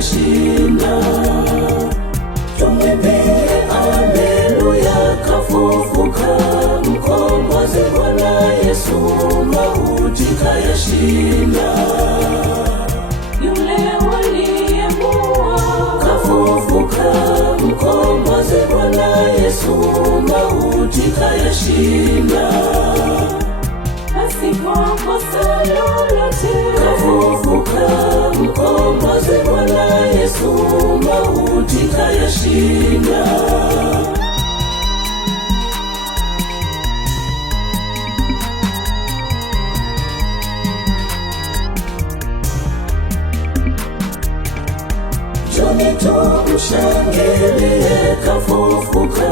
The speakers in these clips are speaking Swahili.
kayashinda. Tumwimbie haleluya, kafufuka mkombozi Bwana Yesu, mauti kayashinda. Yule waliyemuua kafufuka mkombozi Bwana Yesu, mauti kayashinda. Asipokosa lolote kafufuka mkombozi Bwana Yesu, mauti kayashinda. Njoni tumshangilie, kafufuka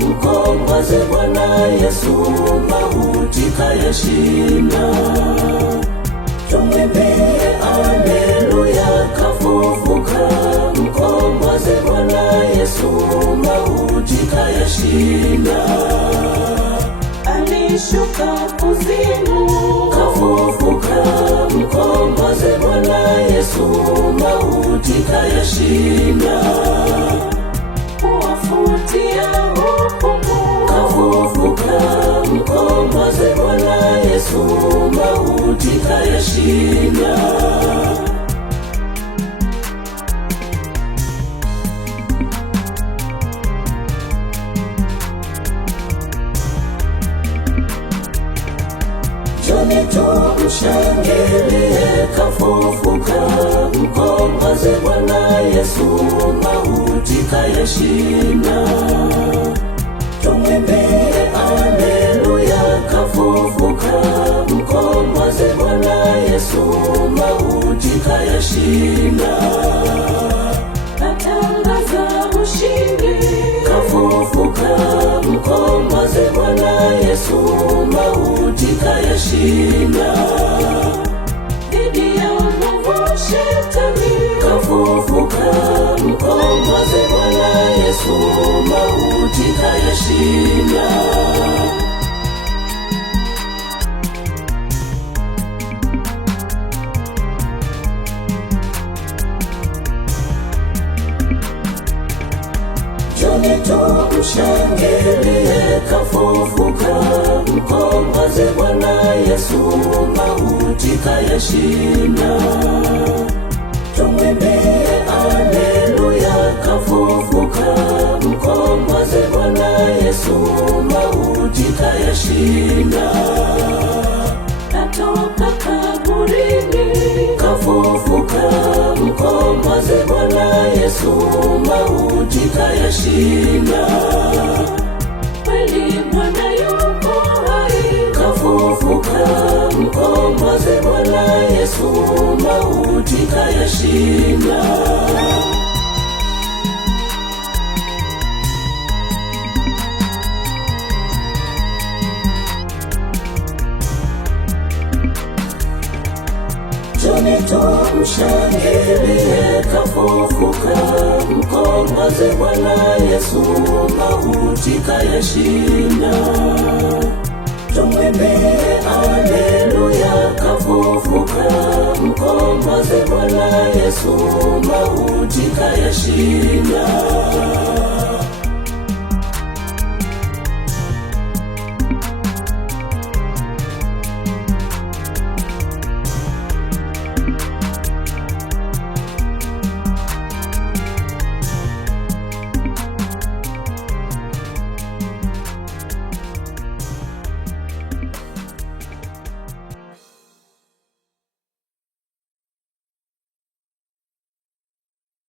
mkombozi Bwana Yesu, mauti kayashinda. Tumwimbie haleluya, kafufuka mkombozi Bwana Yesu, mauti kayashinda. Alishuka kuzimu kafufuka mkombozi Bwana Yesu, mauti kayashinda. Kuwafutia hukumu kafufuka mkombozi Bwana Yesu, mauti kayashinda. Njoni tumshangilie, kafufuka mkombozi Bwana Yesu, mauti kayashinda. Tumwimbie haleluya, kafufuka mkombozi Bwana Yesu, mauti kayashinda. Natangaza ushindi, kafufuka mkombozi Bwana Yesu, mauti kayashinda. Dhidi ya nguvu shetani kafufuka mkombozi Bwana Yesu, mauti kayashinda. Njoni tumshangilie, kafufuka mkombozi Bwana Yesu, mauti kayashinda. Tumwimbie haleluya, kafufuka mkombozi Bwana Yesu, mauti kayashinda. Natoka kaburini kafufuka mkombozi Bwana Yesu, mauti kayashinda. Kweli Bwana yuko hai kafufuka mkombozi Bwana Yesu, mauti kayashinda. Njoni tumshangilie, kafufuka mkombozi Bwana Yesu, mauti kayashinda. Tumwimbie haleluya, kafufuka mkombozi Bwana Yesu, mauti kayashinda.